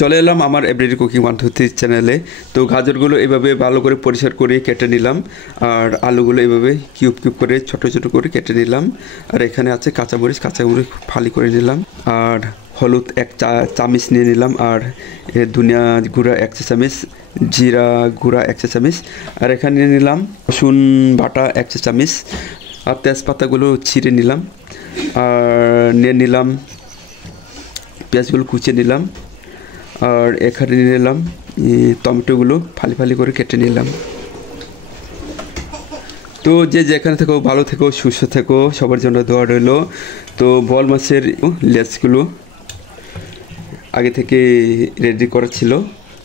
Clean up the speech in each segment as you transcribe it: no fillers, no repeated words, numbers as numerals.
চলে এলাম আমার এভরিডে কুকিং 123 চ্যানেলে। তো গাজরগুলো এভাবে ভালো করে পরিষ্কার করে কেটে নিলাম, আর আলুগুলো এভাবে কিউব কিউব করে ছোট ছোট করে কেটে নিলাম। আর এখানে আছে কাঁচামরিচ ফালি করে নিলাম, আর হলুদ এক চামচ নিয়ে নিলাম, আর ধনিয়া গুঁড়া 1 চা চামচ, জিরা গুঁড়া 1 চা চামচ, আর এখানে নিয়ে নিলাম রসুন বাটা 1 চা চামচ, আর তেজপাতাগুলো ছিঁড়ে নিলাম, আর নিয়ে নিলাম পেঁয়াজগুলো কুচিয়ে নিলাম, আর এখানে নিয়ে নিলাম টমেটোগুলো ফালি ফালি করে কেটে নিলাম। তো যে যেখানে থেকো ভালো থেকো, সুস্থ থেকো, সবার জন্য দোয়া রইল। তো বল মাছের লেজগুলো আগে থেকে রেডি করা ছিল,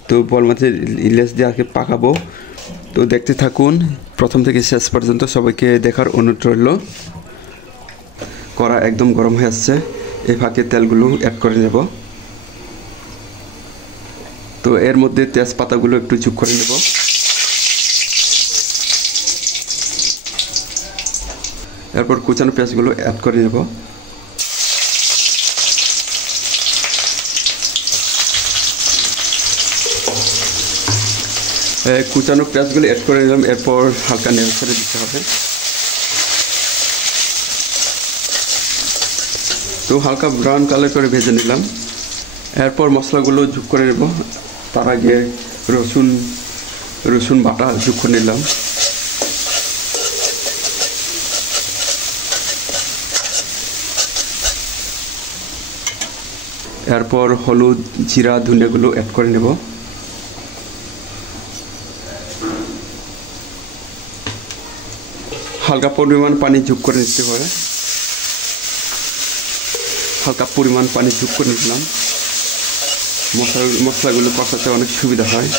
তো বল মাছের লেজ দিয়ে আগে পাকাবো। তো দেখতে থাকুন প্রথম থেকে শেষ পর্যন্ত, সবাইকে দেখার অনুরোধ রইল। কড়া একদম গরম হয়ে আসছে, এই ফাঁকে তেলগুলো অ্যাড করে নেব। তো এর মধ্যে তেজপাতাগুলো একটু যোগ করে নেব। এরপর কুচানো পেঁয়াজগুলো অ্যাড করে নেব। কুচানো পেঁয়াজগুলো অ্যাড করে নিলাম, এরপর হালকা নেড়ে ছেড়ে দিতে হবে। তো হালকা ব্রাউন কালার করে ভেজে নিলাম, এরপর মশলাগুলো যোগ করে নেব। তার আগে রসুন বাটা যোগ করে নিলাম, এরপর হলুদ জিরা ধনিয়াগুলো অ্যাড করে নেব। হালকা পরিমাণ পানি যোগ করে নিতে হবে, হালকা পরিমাণ পানি যোগ করে নিলাম। মশলাগুলো কষাতে অনেক সুবিধা হয়।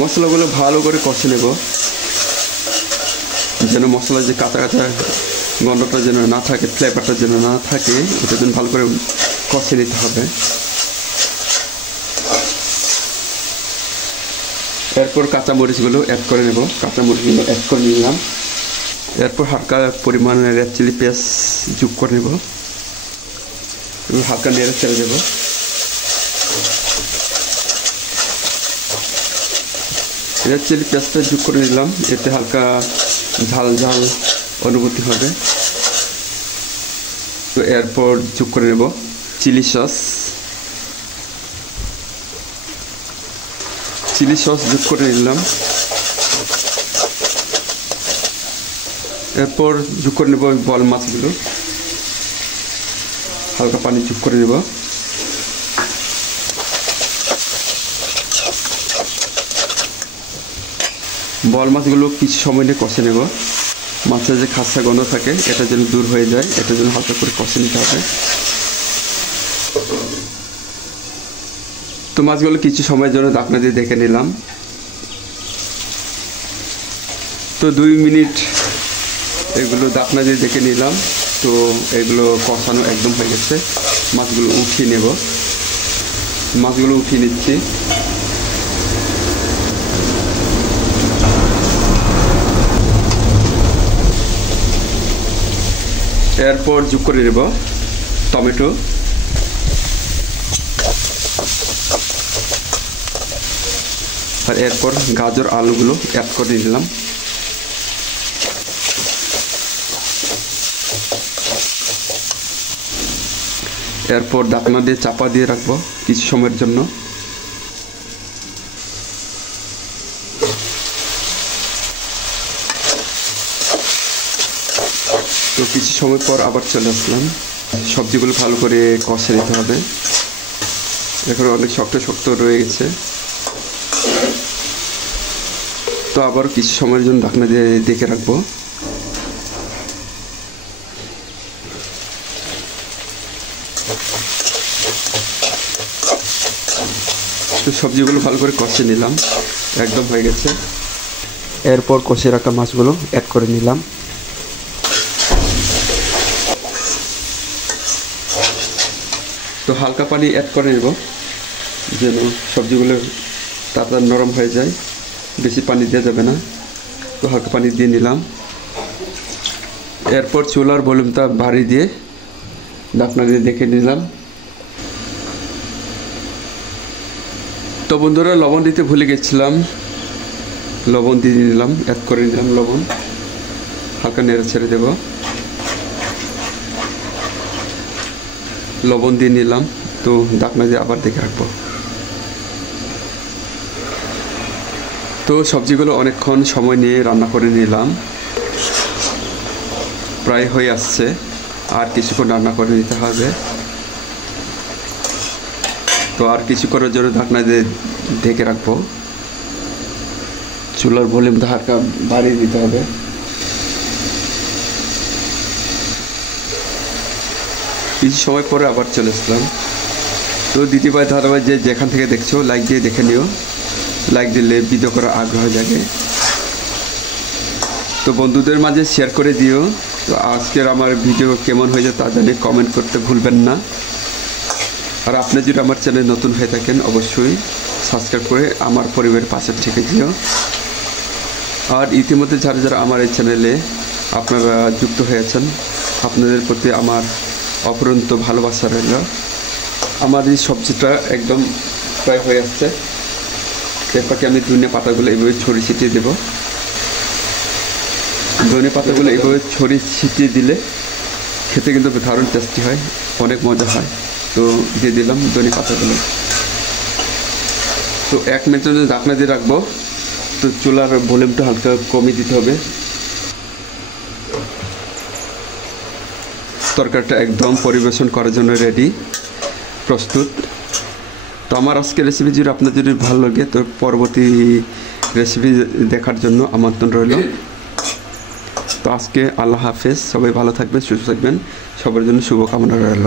মশলাগুলো ভালো করে কষে নেব, যেন মশলার যে কাঁচা কাঁচা গন্ধটা যেন না থাকে, ফ্লেভারটা যেন না থাকে, ওটার জন্য ভালো করে কষে নিতে হবে। এরপর কাঁচামরিচগুলো অ্যাড করে নেব, কাঁচামরিচগুলো অ্যাড করে নিলাম। এরপর হালকা পরিমাণে রেড চিলি পেস্ট যোগ করে নেব, হালকা নেড়ে ছেড়ে দেব। রেড চিলি পেস্টটা যোগ করে নিলাম, এতে হালকা ঝাল ঝাল অনুভূতি হবে। তো এরপর যোগ করে নেব চিলি সস যোগ করে নিলাম। এরপর যোগ করে নেব বল মাছগুলো, হালকা পানি যোগ করে নেব। বল মাছগুলো কিছু সময় নিয়ে কষে নেব, মাছের যে খাসা গন্ধ থাকে এটা যেন দূর হয়ে যায়, এটা যেন হালকা করে কষে নিতে হবে। তো মাছগুলো কিছু সময়ের জন্য ঢাকনা দিয়ে দেখে নিলাম। তো 2 মিনিট এগুলো ঢাকনা দিয়ে দেখে নিলাম। তো এগুলো কষানো একদম হয়ে গেছে, মাছগুলো উঠিয়ে নেব। মাছগুলো উঠিয়ে নিচ্ছি। এরপর যোগ করে নেব টমেটো, আর এরপর গাজর আলুগুলো অ্যাড করে নিলাম। এরপর ঢাকনা দিয়ে চাপা দিয়ে রাখবো কিছু সময়ের জন্য। তো কিছু সময় পর আবার চলে আসলাম, সবজিগুলো ভালো করে কষে নিতে হবে, এখন অনেক শক্ত শক্ত রয়ে গেছে। তো আবার কিছু সময়ের জন্য ঢাকনা দিয়ে দেখে রাখবো। তো সবজিগুলো ভালো করে কষে নিলাম, একদম হয়ে গেছে। এরপর কষে রাখা মাছগুলো অ্যাড করে নিলাম। তো হালকা পানি অ্যাড করে নেব, যেন সবজিগুলো তাড়াতাড়ি নরম হয়ে যায়, বেশি পানি দেওয়া যাবে না। তো হালকা পানি দিয়ে নিলাম। এরপর চুলার ভলিউমটা বাড়িয়ে দিয়ে ঢাকনা দিয়ে দেখে নিলাম। তো বন্ধুরা, লবণ দিতে ভুলে গেছিলাম, লবণ দিয়ে নিলাম, অ্যাড করে নিলাম লবণ, হালকা নেড়ে ছেড়ে দেব। লবণ দিয়ে নিলাম, তো ঢাকনা দিয়ে আবার দেখে রাখবো। তো সবজিগুলো অনেকক্ষণ সময় নিয়ে রান্না করে নিলাম, প্রায় হয়ে আসছে, আর কিছুক্ষণ রান্না করে নিতে হবে। তো আর কিছুক্ষণের জন্য ঢাকনা দিয়ে ঢেকে রাখবো। চুলার ভলিউমটা হালকা বাড়িয়ে দিতে হবে। কিছু সময় পরে আবার চলে আসলাম। তো দ্বিতীয়বার ধারাবাহিক যেখান থেকে দেখছো লাইক দিয়ে দেখে নিও, লাইক দিলে ভিডিও করার আগ্রহ জাগে। তো বন্ধুদের মাঝে শেয়ার করে দিও। তো আজকের আমার ভিডিও কেমন হয়েছে তা জানিয়ে কমেন্ট করতে ভুলবেন না। আর আপনি যদি আমার চ্যানেল নতুন হয়ে থাকেন অবশ্যই সাবস্ক্রাইব করে আমার পরিবারের পাশে থেকে দিও। আর ইতিমধ্যে যারা যারা আমার এই চ্যানেলে আপনারা যুক্ত হয়েছেন, আপনাদের প্রতি আমার অপরন্ত ভালোবাসা রইল। আমার এই সবজিটা একদম প্রায় হয়ে আসছে। এরপরকে আমি ধনে পাতাগুলো এইভাবে ছড়িয়ে ছিটিয়ে দেবো। ধনে পাতাগুলো এইভাবে ছড়িয়ে ছিটিয়ে দিলে খেতে কিন্তু দারুণ টেস্টি হয়, অনেক মজা হয়। তো দিয়ে দিলাম ধনে পাতাগুলো। তো 1 মিনিটের জন্য ঢাকনা দিয়ে রাখবো। তো চুলার ভলিউমটা হালকা কমিয়ে দিতে হবে। তরকারিটা একদম পরিবেশন করার জন্য রেডি, প্রস্তুত। তো আমার আজকের রেসিপি যদি আপনার যদি ভালো লাগে তো পরবর্তী রেসিপি দেখার জন্য আমন্ত্রণ রইল। তো আজকে আল্লাহ হাফেজ, সবাই ভালো থাকবেন, সুস্থ থাকবেন, সবার জন্য শুভকামনা রইল।